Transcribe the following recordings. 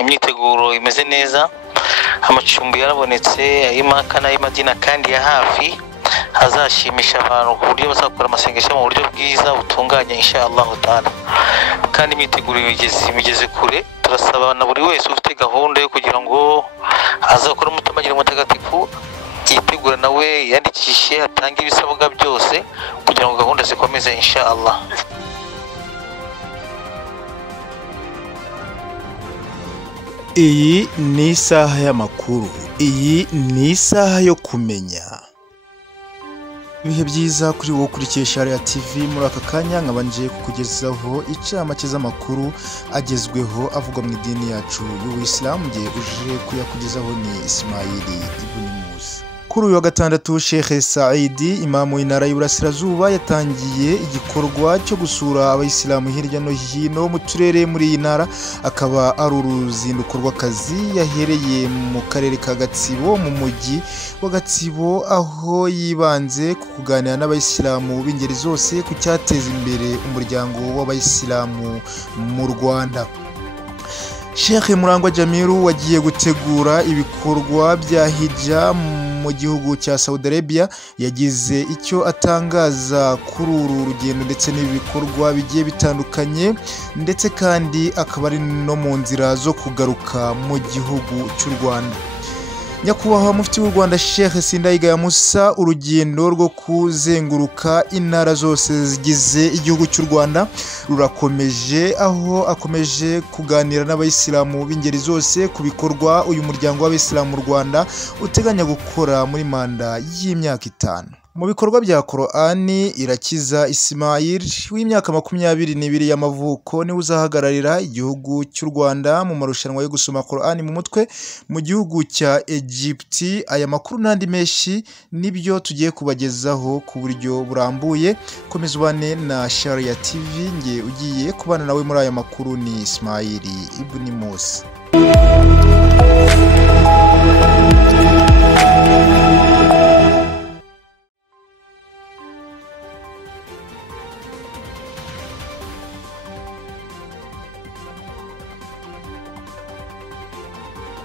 imyiteguro imeze neza, amacumbi yarabonetse ay'Imaka n'ay'Madina kandi ya hafi azashimisha abantu ku buryo bazakora amasengesho mu buryo bwiza butunganye inshallah taala. Kandi imyiteguro imigeze kure, turasaba na buri wese ufite gahunda yo kugira ngo azakora umutamagiro mutagatifu yitegura nawe yandikishe atanga ibisabwa byose kugira ngo gahunda zikomeze inshallah. Iyi ni isaha y'amakuru, iyi ni isaha yo kumenya. Ibihe byiza kuri wowe ukurikiye Sharia TV. Muri aka kanya nkabanje kukugezaho icamake z'amakuru agezweho avugwa mu idini yacu y'Ubuislamu. Ngiye uje kuyakugezaho ni Ismail Ibn Musa. Kuri uyu wa gatandatu, Sheikh Saidi imamu w'intara y'Iburasirazuba yatangiye igikorwa cyo gusura abayisilamu hirya no hino mu turere muri iyi ntara. Akaba ari uruzinduko rw'akazi yahereye mu karere ka Gatsibo mu mujyi wa Gatsibo, aho yibanze ku kuganira n'abayisilamu b'ingeri zose ku cyateza imbere umuryango w'abayisilamu mu Rwanda. Sheikh Murangwa Jamiru wagiye gutegura ibikorwa bya hijja mu gihugu cya Saudi Arabia yagize icyo atangaza kuri uru rugendo ndetse n'ibikorwa bigiye bitandukanye, ndetse kandi akaba ari no mu nzira zo kugaruka mu gihugu cy'u Rwanda. Nyakubahwa mufti w'u Rwanda Sheikh Sindayigaya Musa, urugendo rwo kuzenguruka intara zose zigize igihugu cy'u Rwanda rurakomeje, aho akomeje kuganira n'abayisilamu b'ingeri zose ku bikorwa uyu muryango w'abayisilamu mu Rwanda uteganya gukora muri manda y'imyaka 5. Mu bikorwa bya Qur'ani Irakiza Ismail w'imyaka 22 y'amavuko ni uzahagararira igihugu cy'u Rwanda mu marushanwa yo gusoma Qur'ani mu mutwe mu gihugu cya Egypt. Aya makuru n'andi menshi nibyo tugiye kubagezaho ku buryo burambuye. Komeza ubane na Sharia TV, nge ugiye kubana nawe muri aya makuru ni Ismail Ibn Musa.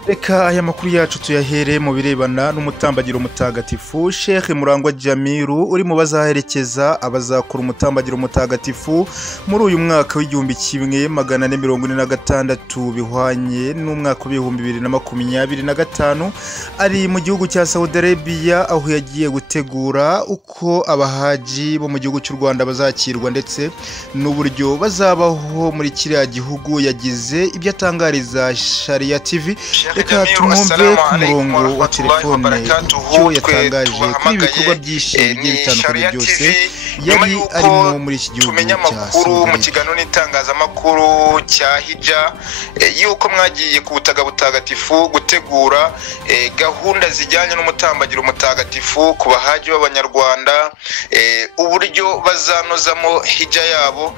Reka aya makuru yacu tuyahere mu birebana n'umutambagiro mutagatifu. Sheikh Murangwa Jamiru uri mu bazaherekeza abazakora umutambagiro mutagatifu muri uyu mwaka w'igihumbi 1446 bihwanye n'umwaka w'ibihumbi 2025, ari mu gihugu cya Saudi Arabia, aho yagiye gutegura uko abahaji bo mu gihugu cy'u Rwanda bazakirwa ndetse n'uburyo bazabaho muri kiriya gihugu. Yagize ibyo atangariza Sharia TV. Reka tumwumve ku murongo wa telefone icyo yatangaje kuri ibikorwa byinshi bigiye bitandukanye byose yari arimo muri iki gihugu cya Saudi. Mu kiganiro n'itangazamakuru cya hijja yuko mwagiye ku butaga butagatifu gutegura gahunda zijyanye n'umutambagiro mutagatifu ku bahaji b'abanyarwanda, uburyo bazanozamo hijja yabo,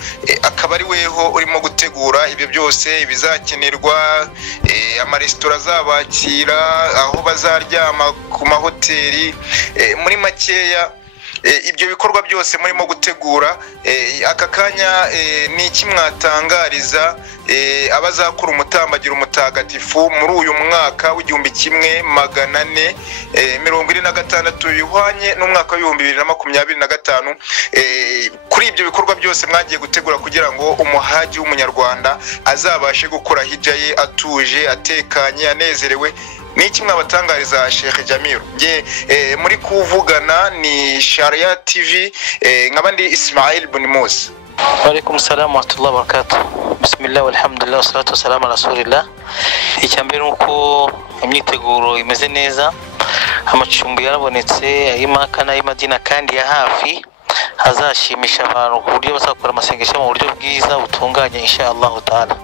akaba ari weho urimo gutegura ibyo byose ibizakenerwa, amaresitora azabakira, aho bazaryama ku mahoteli, muri makeya ibyo bikorwa byose murimo gutegura. Aka kanya ni iki mwatangariza abazakora umutambagiro umutagatifu muri uyu mwaka w'igihumbi 1446 bihwanye n'umwaka w'ibihumbi 2025, kuri ibyo bikorwa byose mwagiye gutegura kugira ngo umuhaji w'umunyarwanda azabashe gukora hijja ye atuje, atekanye, anezerewe? Niki mwabatangariza Sheikh Jamiru? Muri kuvugana ni Sharia TV, nkabandi Ismail Ibn Musa. Alaikum salam wa rahmatullahi wa barakatuh. Bismillah walhamdulillah wassalatu wassalamu ala rasulillah. Icyambere nuko imyiteguro imeze neza, amacumbi yarabonetse ay'Imaka n'ay'Madina kandi ya hafi azashimisha abantu ku buryo bazakora amasengesho mu buryo bwiza butunganye inshallah taala.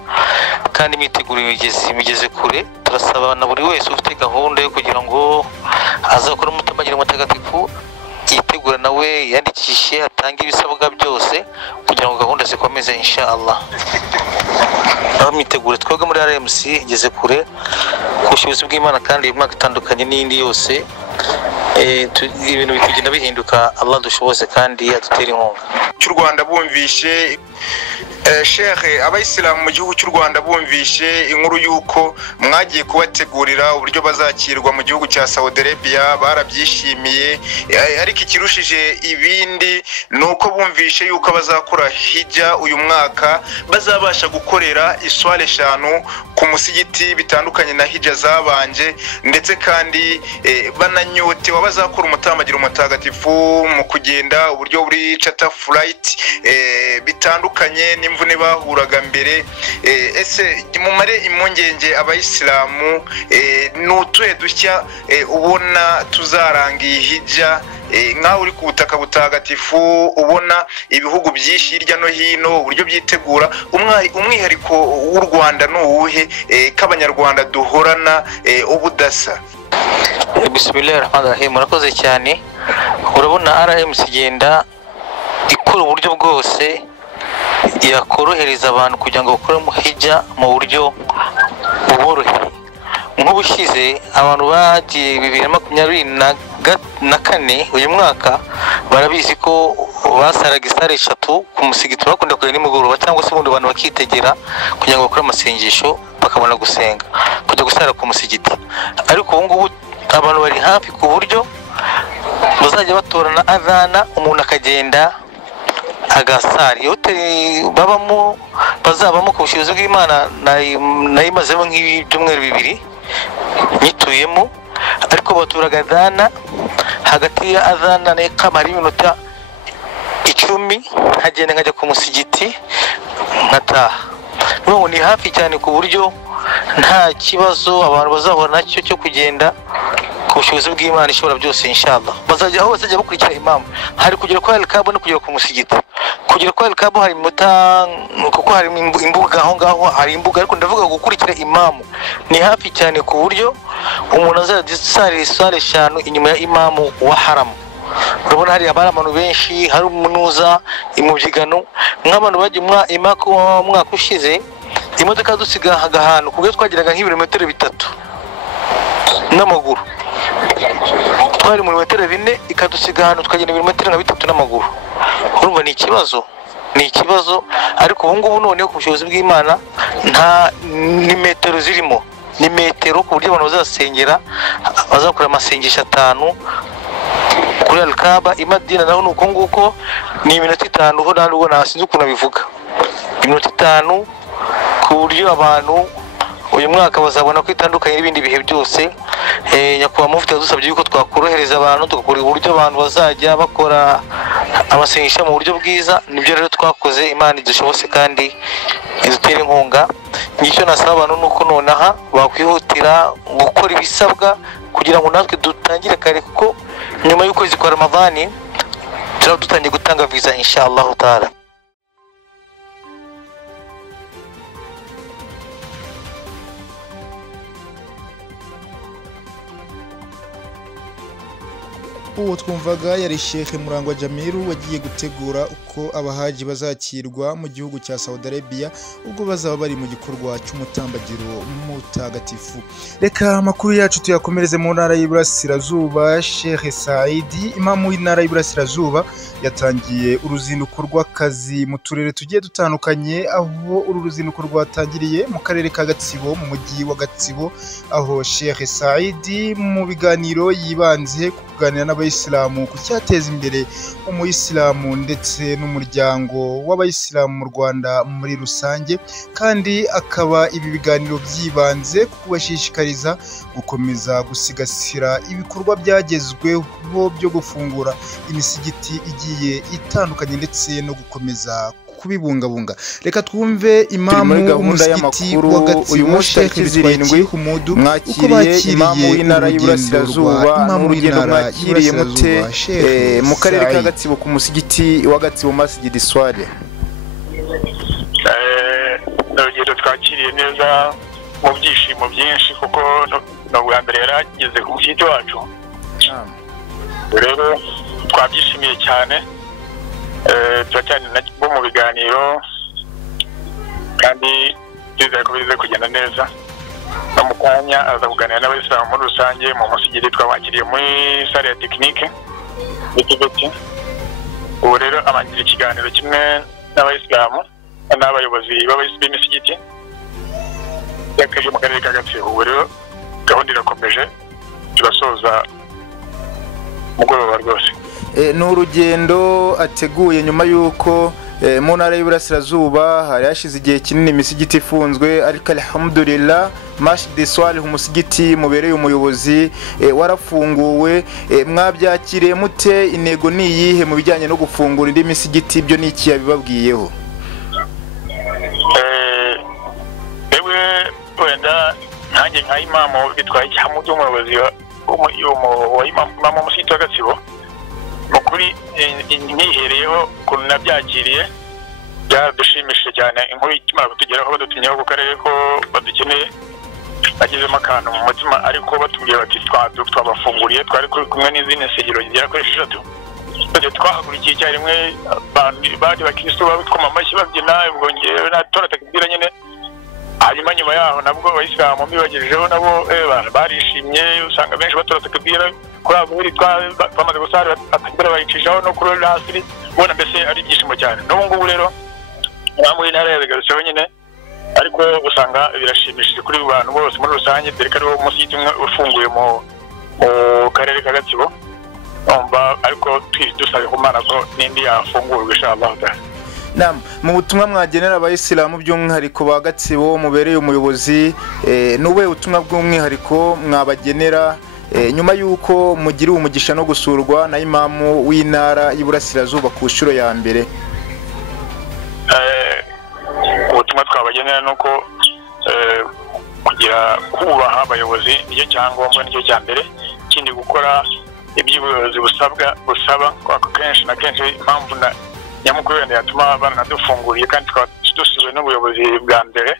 Kandi imyiteguro imigeze kure, turasaba na buri wese ufite gahunda yo kugira ngo azakora umutamagiro mutagatifu yitegura nawe yandikishe atanga ibisabwa byose kugira ngo gahunda zikomeze inshallah. Imyiteguro twebwe muri RMC igeze kure ku bushobozi bw'Imana, kandi uyu mwaka itandukanye n'indi yose. Ibintu bikugenda bihinduka, Allah dushoboze kandi adutera inkunga. Cy'u Rwanda bumvishe Sheikh, abayisilamu mu gihugu cy'u Rwanda bumvishe inkuru yuko mwagiye kubategurira uburyo bazakirwa mu gihugu cya Saudi Arabia, barabyishimiye, ariko ikirushije ibindi nuko bumvishe yuko bazakora hijja uyu mwaka, bazabasha gukorera iswale 5 ku musigiti bitandukanye na hijja zabanje, ndetse kandi bananyote wabazakora umutambagiro mutagatifu mu kugenda uburyo buri charter flight bitandukanye n'imvune bahuraga mbere. Ese mumare impungenge abayisilamu n'utuhe dushya ubona tuzaranga hijja nkaho uri ku butaka butagatifu, ubona ibihugu byinshi hirya no hino uburyo byitegura, umwihariko w'u Rwanda n'uwuhe k'abanyarwanda duhorana ubudasa? Bismillahirrahmanirrahim. Murakoze cyane. Urabona RMC igenda ikora uburyo bwose yakorohereza abantu kugira ngo bakore hijja mu buryo buboroheye. Nk'ubushize abantu bagiye 2024 uyu mwaka barabizi ko basaraga isare 3 ku musigiti, bakunda kujya nimugoroba cyangwa se ubundi abantu bakitegera kugira ngo bakore amasengesho bakabona gusenga kujya gusara ku musigiti. Ariko ubu ngubu abantu bari hafi ku buryo bazajya batorana adhana, umuntu akagenda agasari hoteli babamo bazabamo ku bushobozi bw'Imana. Nayimazemo nk'ibyumweru 2 nyituyemo, ariko baturaga adhana hagati ya adhana n'ikama iminota 10, hagenda nkajya ku musigiti nkataha. N'ubu ni hafi cyane ku buryo nta kibazo abantu bazahora nacyo cyo kugenda ku bushobozi bw'Imana ishobora byose inshallah. Bazajya bakurikira imamu, hari kugera kwa Al-Kaaba no kugera ku musigiti. Kugera kwa Al-Kaaba hari muta kuko hari imbuga aho ngaho, hari imbuga, ariko ndavuga gukurikira imamu ni hafi cyane ku buryo umuntu azadisari 5 inyuma ya imamu wa haramu. Urabona hari abantu benshi, hari umunuza imubyigano nk'abantu bagiye imaka mwaka ushize, imodoka dusiga ahantu kubwo twagiraga nk'ibirometero 3 n'amaguru, twari mu birometero 4 ikadusiga ahantu twagenda ibirometero 3 n'amaguru. Urumva ni ikibazo, ariko ubu ngubu noneho ku bushobozi bw'Imana nta ni metero zirimo, ni metero ku buryo abantu bazasengera, bazakora amasengesho 5 kuri Al-Kaaba. Imadina naho nuko nguko ni iminota 5 ho ntabwo nasinze ukuntu bivuga, iminota 5 ku buryo abantu uyu mwaka bazabona kwitandukanye n'ibindi bihe byose. Nyakubahwa Mufti yadusabye yuko twakorohereza abantu tugakora uburyo abantu bazajya bakora amasengesho mu buryo bwiza. Nibyo rero twakoze, Imana idushobose kandi idutera inkunga. Nicyo nasaba abantu nuko nonaha bakwihutira gukora ibisabwa kugira ngo natwe dutangire kare, kuko nyuma y'ukwezi kwa Ramadhani turadutangiye gutanga visa inshallah taala. Uwo twumvaga yari Sheikh Murangwa Jamiru wagiye gutegura uko abahaji bazakirwa mu gihugu cya Saudi Arabia ubwo bazaba bari mu gikorwa cy'umutambagiro mutagatifu. Reka amakuru yacu tuyakomereze mu ntara y'Iburasirazuba. Sheikh Saidi, imamu w'intara y'Iburasirazuba, yatangiye uruzinduko rw'akazi mu turere tugiye dutandukanye, aho uru ruzinduko rwatangiriye mu karere ka Gatsibo mu mujyi wa Gatsibo, aho Sheikh Saidi mu biganiro yibanze kuganira n'abayisilamu ku cyateza imbere umuyisilamu ndetse n'umuryango w'abayisilamu mu Rwanda muri rusange, kandi akaba ibi biganiro byibanze kubashishikariza gukomeza gusigasira ibikorwa byagezweho byo gufungura imisigiti igiye itandukanye ndetse no gukomeza kubibungabunga. Reka twumve imamu w'umusigiti wa Gatsibo Sheikh Bitwaye Humudu mwakiriye imamu w'intara y'Iburasirazuba n'urugendo mwakiriye mute mu karere ka Gatsibo ku musigiti wa Gatsibo Masjid Swale. Urugendo twakiriye neza mu byishimo byinshi, kuko no bwa mbere yarageze ku musigiti wacu. Rero twabyishimiye cyane, turacyane bo mu biganiro kandi bizeye ko bize kugenda neza. No mu kanya aza kuganira n'abayisilamu muri rusange mu musigiti twabakiriye muri sale ya tekinike y'Ikigote. Ubu rero abagira ikiganiro kimwe n'abayisilamu n'abayobozi b'imisigiti y'akarere mu karere ka Gatsibo. Ubu rero gahunda irakomeje, turasoza mugoroba rwose. Ni urugendo ateguye nyuma y'uko mu ntara y'Iburasirazuba hari hashize igihe kinini imisigiti ifunzwe, ariko alhamdulillah Masjid Swalih umusigiti mubereye umuyobozi warafunguwe. Mwabyakiriye mute? Intego ni iyihe mu bijyanye no gufungura indi misigiti? Ibyo ni iki yabibabwiyeho? Wenda nanjye nka imamu bitwaye Hamud umuyobozi wa imamu umusigiti wa Gatsibo, mukuri nihereyeho ukuntu nabyakiriye byadushimishije cyane. Inkuru ikimara kutugeraho badutumyeho ku karere ko badukeneye, bagizemo akantu mu mutima, ariko batubwiye bati twabafunguriye. Twari kumwe n'izindi nsengero zigera kuri 6, twahagurukiye icyarimwe, bari bakristo babikoma amashyi babyina, ubwo ngewe natora takibwira nyine. Hanyuma nyuma yaho nabwo abayisilamu bibagejejeho nabo barishimye, usanga benshi batora takibwira kuri abo biri twamaze gusara takibwira bayicishaho no kuri lasiri, ubona mbese ari ibyishimo cyane. N'ubu ngubu rero muri ntara yabigarutseho nyine, ariko usanga birashimishije kuri abantu bose muri rusange, dore ko ari wo musigiti umwe ufunguye mu karere ka Gatsibo. Ariko dusaba ku Mana ko n'indi yafungurwa inshallah. Mu butumwa mwagenera abayisilamu by'umwihariko ba Gatsibo mubereye umuyobozi, n'ubuhe butumwa bw'umwihariko mwabagenera nyuma y'uko mugiriwe umugisha no gusurwa na imamu w'intara y'Iburasirazuba ku nshuro ya mbere? Ubutumwa twabagenera nuko kugira kubaha abayobozi nicyo cyangombwa, nicyo cya mbere. Ikindi gukora iby'ubuyobozi busaba, kwako kenshi na kenshi impamvu nyamukuru wenda yatuma banadufunguriye kandi tukaba dusubiwe n'ubuyobozi bwa mbere,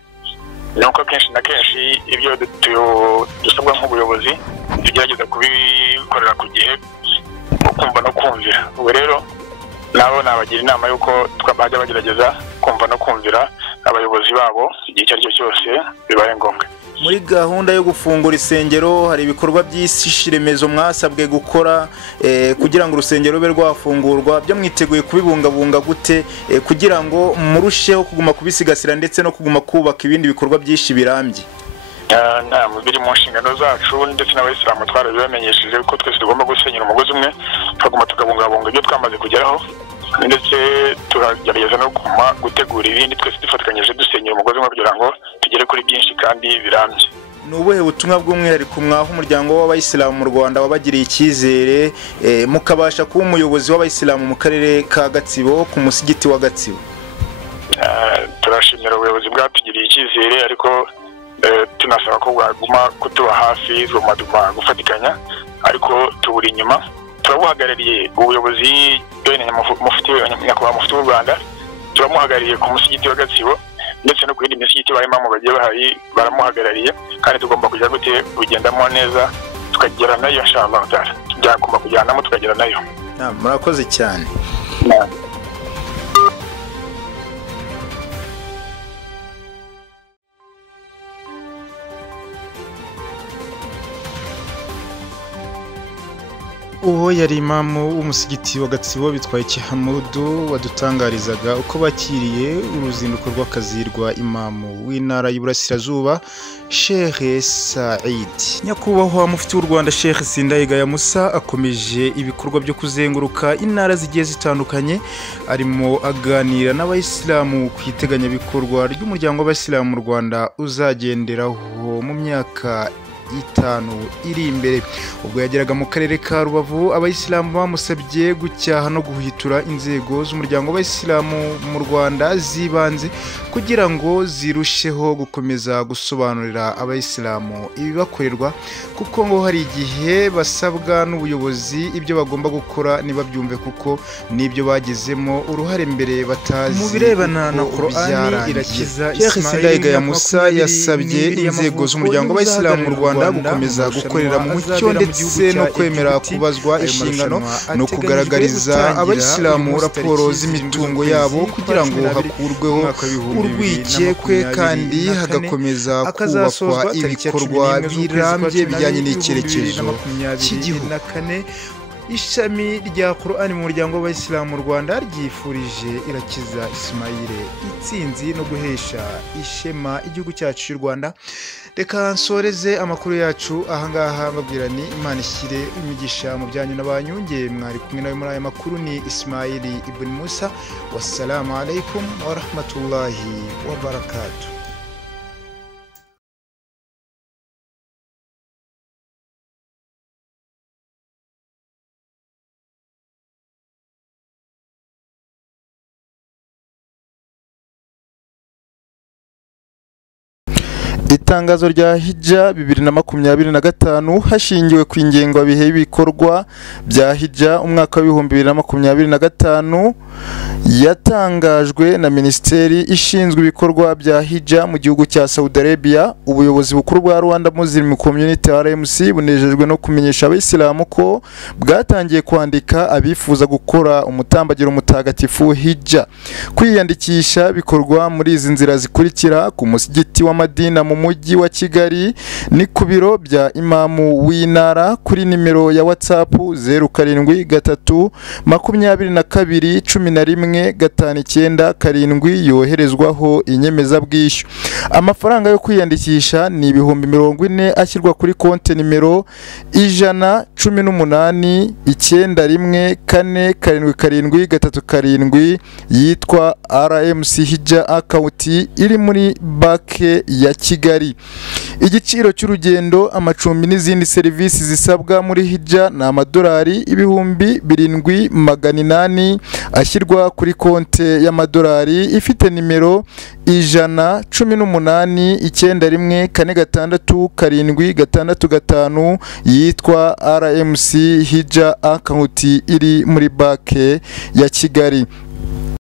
nuko kenshi na kenshi ibyo dusabwa nk'ubuyobozi tugerageza kubikorera ku gihe, kumva no kumvira. Ubu rero nabo nabagira inama y'uko twabajya bagerageza kumva no kumvira abayobozi babo igihe icyo ari cyo cyose bibaye ngombwa. Muri gahunda yo gufungura isengero hari ibikorwa by'ishiremezo mwasabwe gukora kugira ngo urusengero rube rwafungurwa, byo mwiteguye kubibungabunga gute kugira ngo murusheho kuguma kubisigasira ndetse no kuguma kubaka ibindi bikorwa byinshi birambye? Biri mu nshingano zacu ndetse n'abayisilamu twarabibamenyesheje ko twese tugomba gusenyera umugozi umwe, tukaguma tukabungabunga ibyo twamaze kugeraho, ndetse turagerageza no gutegura ibindi twese dufatikanyije dusenyera umugozi umwe kugira ngo tugere kuri byinshi kandi birambye. Ni ubuhe butumwa bw'umwihariko mwaha umuryango w'abayisilamu mu Rwanda wabagiriye icyizere mukabasha kuba umuyobozi w'abayisilamu mu karere ka Gatsibo ku musigiti wa Gatsibo? Turashimira ubuyobozi bwatugiriye icyizere, ariko tunasaba ko bwaguma kutuba hafi, tuguma gufatikanya, ariko tuburi inyuma. Turabuhagarariye ubuyobozi nyakubahwa mufti w'u Rwanda, turamuhagarariye ku musigiti wa Gatsibo ndetse no ku yindi misigiti imamu bagiye bahari baramuhagarariye, kandi tugomba kujya gute kugendamo neza tukagera nayo inshallah taala. Byagomba kujyanamo tukagera nayo. Murakoze cyane. Uwo yari imamu w'umusigiti wa Gatsibo bitwaye Hamud wadutangarizaga uko bakiriye uruzinduko rw'akazi rwa imamu w'intara y'Iburasirazuba Sheikh Said. Nyakubahwa mufti w'u Rwanda Sheikh Sindayigaya Musa akomeje ibikorwa byo kuzenguruka intara zigiye zitandukanye, arimo aganira n'abayisilamu ku iteganyabikorwa ry'umuryango w'abayisilamu mu Rwanda uzagenderaho mu myaka 5 iri imbere. Ubwo yageraga mu karere ka Rubavu, abayisilamu bamusabye gucyaha no guhitura inzego z'umuryango w'abayisilamu mu Rwanda zibanze kugira ngo zirusheho gukomeza gusobanurira abayisilamu ibibakorerwa, kuko ngo hari igihe basabwa n'ubuyobozi ibyo bagomba gukora nibabyumve, kuko nibyo bagezemo uruhare mbere batazi. Mu birebana na Qur'ani irakiza, Sheikh Sindayigaya Musa yasabye inzego z'umuryango w'abayisilamu mu Rwanda gukomeza gukorera mu mucyo ndetse no kwemera kubazwa inshingano no kugaragariza abayisilamu raporo z'imitungo yabo kugira ngo hakurweho urwikekwe, kandi hagakomeza kubakwa ibikorwa birambye bijyanye n'icyerekezo cy'igihugu. ishami rya Qur'ani mu muryango w'Abayisilamu mu Rwanda ryifurije Irakiza Ismail itsinzi no guhesha ishema igihugu cyacu cy'u Rwanda. Reka nsoreze amakuru yacu ahangaha mbabwira ni Imana ishyire imigisha mu byanyu n'abanyunge. Mwari kumwe nawe muri aya makuru ni Ismail Ibn Musa. Wassalamu alaikum wa rahmatullahi wa barakatuh. Itangazo rya Hija 2025 hashingiwe ku ingengo bihe y'ibikorwa bya Hija umwaka wa 2025 yatangajwe na Minisiteri ishinzwe ibikorwa bya Hija mu gihugu cya Saudi Arabia. Ubuyobozi bukuru bwa Rwanda Muslim Community RMC bunejejwe no kumenyesha Abayisilamu ko bwatangiye kwandika abifuza gukora umutambagiro mutagatifu Hija. Kwiyandikisha bikorwa muri izi nzira zikurikira: ku musigiti wa Madina mu mujyi wa Kigali, ni ku biro bya imamu w'intara, kuri nimero ya WhatsApp 07321159 yoherezwaho inyemezabwishyu. Amafaranga yo kwiyandikisha ni 40,000 ashyirwa kuri konti nimero 118,914,737 yitwa RMC Hija account iri muri banki ya Kigali. Igiciro cy'urugendo, amacumbi n'izindi serivisi zisabwa muri Hija na amadolari 7,800 ashyirwa kuri konti y'amadolari ifite nimero 118,914,765 yitwa RMC Hija account iri muri banki ya Kigali.